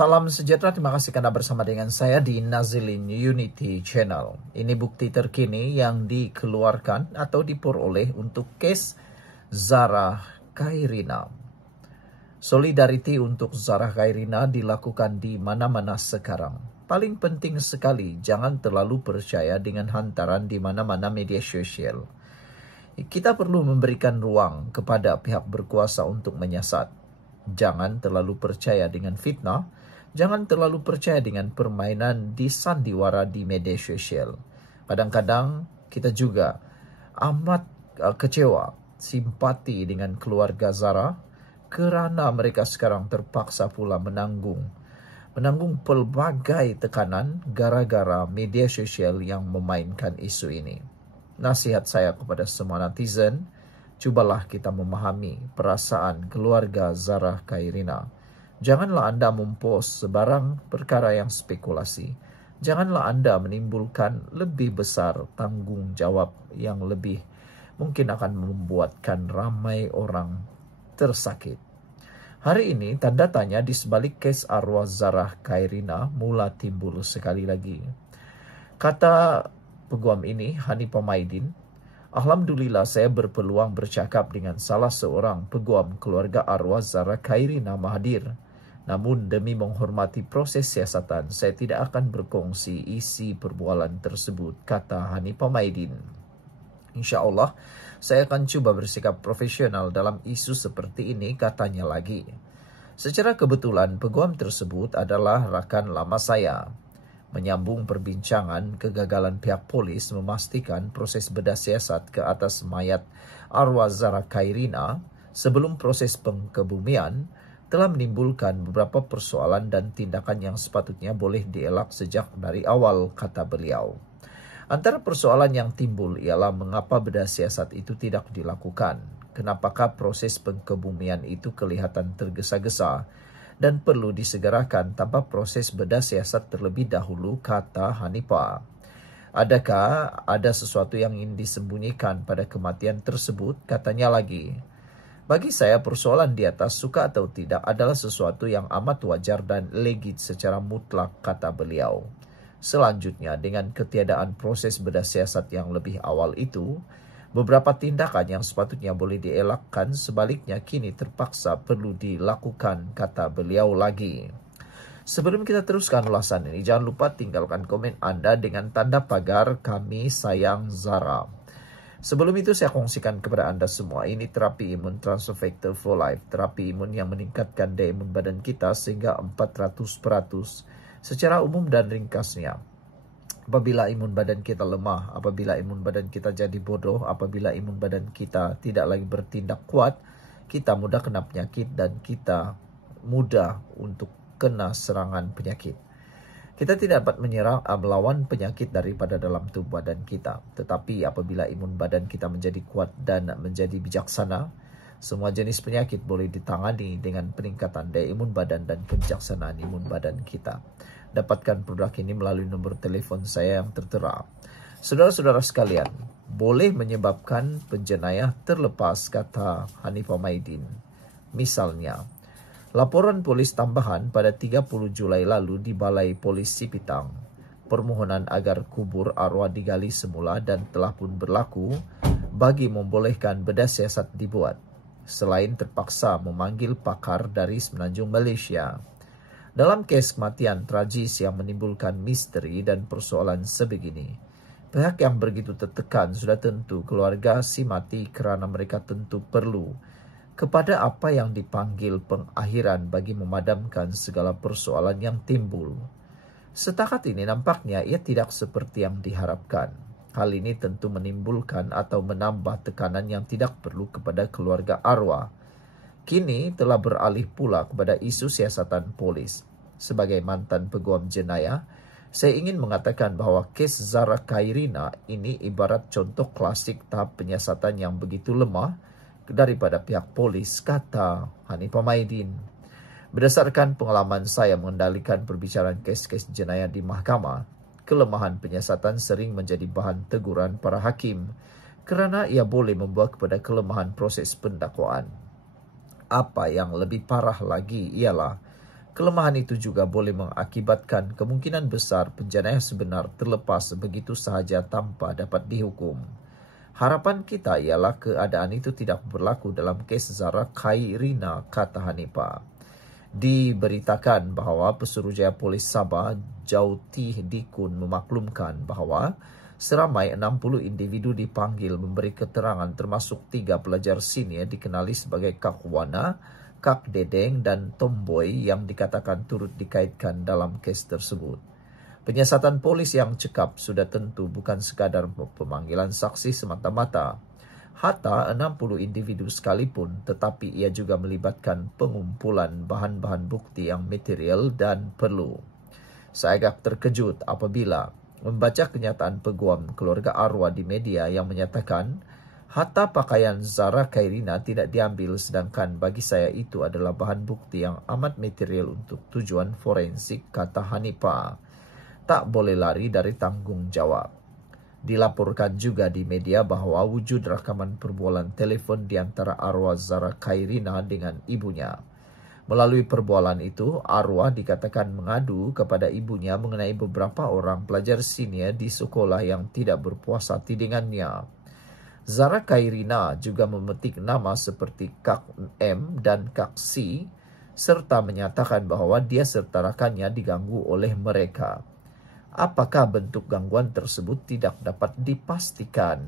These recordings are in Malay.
Salam sejahtera, terima kasih karena bersama dengan saya di Nazilin Unity Channel. Ini bukti terkini yang dikeluarkan atau diperoleh untuk kes Zarah Khairina. Solidariti untuk Zarah Khairina dilakukan di mana-mana sekarang. Paling penting sekali, jangan terlalu percaya dengan hantaran di mana-mana media sosial. Kita perlu memberikan ruang kepada pihak berkuasa untuk menyiasat. Jangan terlalu percaya dengan fitnah, jangan terlalu percaya dengan permainan di sandiwara di media sosial. Kadang-kadang kita juga amat kecewa, simpati dengan keluarga Zarah kerana mereka sekarang terpaksa pula menanggung pelbagai tekanan gara-gara media sosial yang memainkan isu ini. Nasihat saya kepada semua netizen, cubalah kita memahami perasaan keluarga Zarah Khairina. Janganlah anda mempost sebarang perkara yang spekulasi. Janganlah anda menimbulkan lebih besar tanggung jawab yang lebih mungkin akan membuatkan ramai orang tersakit. Hari ini tanda tanya di sebalik kes arwah Zarah Khairina mula timbul sekali lagi. Kata peguam ini, Hanifah Maidin, "Alhamdulillah saya berpeluang bercakap dengan salah seorang peguam keluarga arwah Zarah Khairina Mahathir. Namun demi menghormati proses siasatan, saya tidak akan berkongsi isi perbualan tersebut," kata Hanifah Maidin. "InsyaAllah, saya akan cuba bersikap profesional dalam isu seperti ini," katanya lagi. Secara kebetulan, peguam tersebut adalah rakan lama saya. Menyambung perbincangan, kegagalan pihak polis memastikan proses bedah siasat ke atas mayat arwah Zarah Khairina sebelum proses pengkebumian telah menimbulkan beberapa persoalan dan tindakan yang sepatutnya boleh dielak sejak dari awal, kata beliau. Antara persoalan yang timbul ialah mengapa bedah siasat itu tidak dilakukan, kenapakah proses pengkebumian itu kelihatan tergesa-gesa dan perlu disegerakan tanpa proses bedah siasat terlebih dahulu, kata Hanifah. Adakah ada sesuatu yang ingin disembunyikan pada kematian tersebut? Katanya lagi. Bagi saya persoalan di atas suka atau tidak adalah sesuatu yang amat wajar dan legit secara mutlak, kata beliau. Selanjutnya, dengan ketiadaan proses bedah siasat yang lebih awal itu, beberapa tindakan yang sepatutnya boleh dielakkan sebaliknya kini terpaksa perlu dilakukan, kata beliau lagi. Sebelum kita teruskan ulasan ini, jangan lupa tinggalkan komen Anda dengan tanda pagar "Kami Sayang Zarah". Sebelum itu saya kongsikan kepada Anda semua, ini terapi imun Transfer Factor for Life, terapi imun yang meningkatkan daya imun badan kita sehingga 400% secara umum dan ringkasnya. Apabila imun badan kita lemah, apabila imun badan kita jadi bodoh, apabila imun badan kita tidak lagi bertindak kuat, kita mudah kena penyakit dan kita mudah untuk kena serangan penyakit. Kita tidak dapat melawan penyakit daripada dalam tubuh badan kita. Tetapi apabila imun badan kita menjadi kuat dan menjadi bijaksana, semua jenis penyakit boleh ditangani dengan peningkatan daya imun badan dan kebijaksanaan imun badan kita. Dapatkan produk ini melalui nomor telepon saya yang tertera. Saudara-saudara sekalian, boleh menyebabkan penjenayah terlepas, kata Hanifah Maidin. Misalnya, laporan polis tambahan pada 30 Julai lalu di Balai Polis Sipitang. Permohonan agar kubur arwah digali semula dan telah pun berlaku bagi membolehkan bedah siasat dibuat. Selain terpaksa memanggil pakar dari Semenanjung Malaysia. Dalam kes kematian tragis yang menimbulkan misteri dan persoalan sebegini, pihak yang begitu tertekan sudah tentu keluarga si mati kerana mereka tentu perlu kepada apa yang dipanggil pengakhiran bagi memadamkan segala persoalan yang timbul. Setakat ini nampaknya ia tidak seperti yang diharapkan. Hal ini tentu menimbulkan atau menambah tekanan yang tidak perlu kepada keluarga arwah. Kini telah beralih pula kepada isu siasatan polis. Sebagai mantan peguam jenayah, saya ingin mengatakan bahawa kes Zarah Khairina ini ibarat contoh klasik tahap penyiasatan yang begitu lemah daripada pihak polis, kata Hanifah Maidin. Berdasarkan pengalaman saya mengendalikan perbicaraan kes-kes jenayah di mahkamah, kelemahan penyiasatan sering menjadi bahan teguran para hakim kerana ia boleh membawa kepada kelemahan proses pendakwaan. Apa yang lebih parah lagi ialah Kelemahan itu juga boleh mengakibatkan kemungkinan besar penjana yang sebenar terlepas begitu sahaja tanpa dapat dihukum. Harapan kita ialah keadaan itu tidak berlaku dalam kes Zara Khairina, kata Hanifah. Diberitakan bahawa Pesuruhjaya Polis Sabah, Jauti Dikun, memaklumkan bahawa seramai 60 individu dipanggil memberi keterangan termasuk 3 pelajar senior dikenali sebagai Kak Wana, Kak Dedeng dan Tomboy yang dikatakan turut dikaitkan dalam kes tersebut. Penyiasatan polis yang cekap sudah tentu bukan sekadar pemanggilan saksi semata-mata. Hatta 60 individu sekalipun, tetapi ia juga melibatkan pengumpulan bahan-bahan bukti yang material dan perlu. Saya agak terkejut apabila membaca kenyataan peguam keluarga arwah di media yang menyatakan hatta pakaian Zara Khairina tidak diambil, sedangkan bagi saya itu adalah bahan bukti yang amat material untuk tujuan forensik, kata Hanifah. Tak boleh lari dari tanggung jawab. Dilaporkan juga di media bahawa wujud rakaman perbualan telefon di antara arwah Zara Khairina dengan ibunya. Melalui perbualan itu, arwah dikatakan mengadu kepada ibunya mengenai beberapa orang pelajar senior di sekolah yang tidak berpuas hati dengannya. Zara Khairina juga memetik nama seperti Kak M dan Kak C, serta menyatakan bahawa dia serta rakannya diganggu oleh mereka. Apakah bentuk gangguan tersebut tidak dapat dipastikan.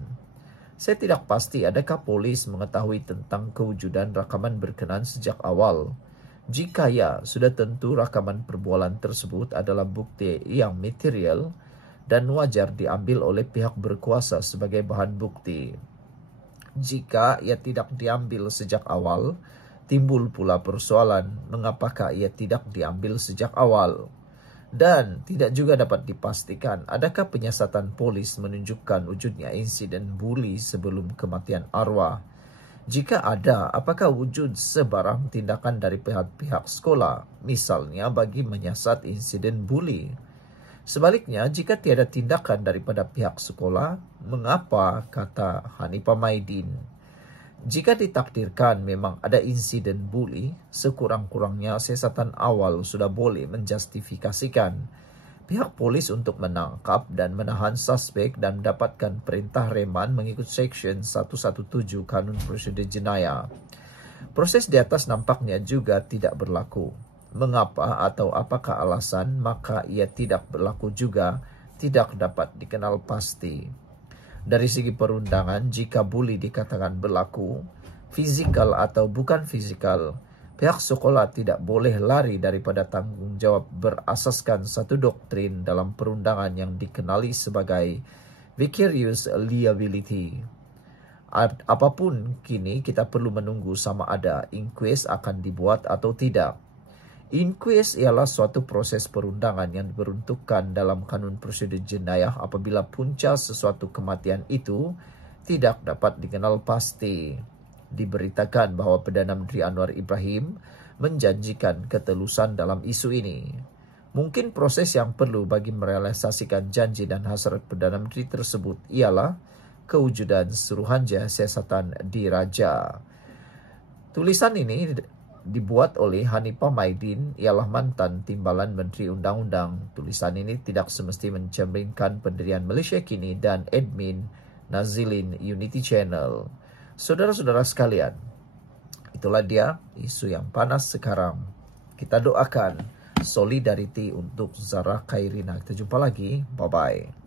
Saya tidak pasti adakah polis mengetahui tentang kewujudan rakaman berkenan sejak awal. Jika ya, sudah tentu rakaman perbualan tersebut adalah bukti yang material dan wajar diambil oleh pihak berkuasa sebagai bahan bukti. Jika ia tidak diambil sejak awal, timbul pula persoalan mengapakah ia tidak diambil sejak awal. Dan tidak juga dapat dipastikan adakah penyiasatan polis menunjukkan wujudnya insiden buli sebelum kematian arwah. Jika ada, apakah wujud sebarang tindakan dari pihak-pihak sekolah, misalnya bagi menyiasat insiden buli? Sebaliknya, jika tiada tindakan daripada pihak sekolah, mengapa, kata Hanifah Maidin? Jika ditakdirkan memang ada insiden buli, sekurang-kurangnya siasatan awal sudah boleh menjustifikasikan pihak polis untuk menangkap dan menahan suspek dan mendapatkan perintah reman mengikut Seksyen 117 Kanun Prosedur Jenayah. Proses di atas nampaknya juga tidak berlaku. Mengapa atau apakah alasan, maka ia tidak berlaku juga tidak dapat dikenal pasti. Dari segi perundangan, jika buli dikatakan berlaku, fizikal atau bukan fizikal, pihak sekolah tidak boleh lari daripada tanggung jawab berasaskan satu doktrin dalam perundangan yang dikenali sebagai vicarious liability. Apapun kini kita perlu menunggu sama ada inquest akan dibuat atau tidak. Inquest ialah suatu proses perundangan yang diperuntukkan dalam Kanun Prosedur Jenayah apabila punca sesuatu kematian itu tidak dapat dikenal pasti. Diberitakan bahawa Perdana Menteri Anwar Ibrahim menjanjikan ketelusan dalam isu ini. Mungkin proses yang perlu bagi merealisasikan janji dan hasrat Perdana Menteri tersebut ialah kewujudan Suruhanjaya Siasatan Diraja. Tulisan ini dibuat oleh Hanifah Maidin, ialah mantan Timbalan Menteri Undang-Undang. Tulisan ini tidak semesti mencerminkan pendirian Malaysia Kini dan admin Nazilin Unity Channel. Saudara-saudara sekalian, itulah dia isu yang panas sekarang. Kita doakan solidariti untuk Zara Khairina. Kita jumpa lagi. Bye-bye.